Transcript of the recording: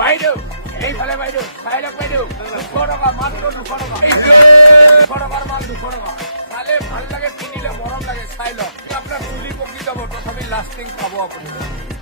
বাইদেউ এইফালে বাইদেউ চাই লওক বাইদেউ 200 টকা মাত্ৰ 200 টকা 200 টকাৰ মাল 200 টকা চালে ভাল লাগে কিনিলে মৰম লাগে চাই লওক আপোনাৰ চুলি পকি যাব তথাপি লাষ্টিং পাব আপুনি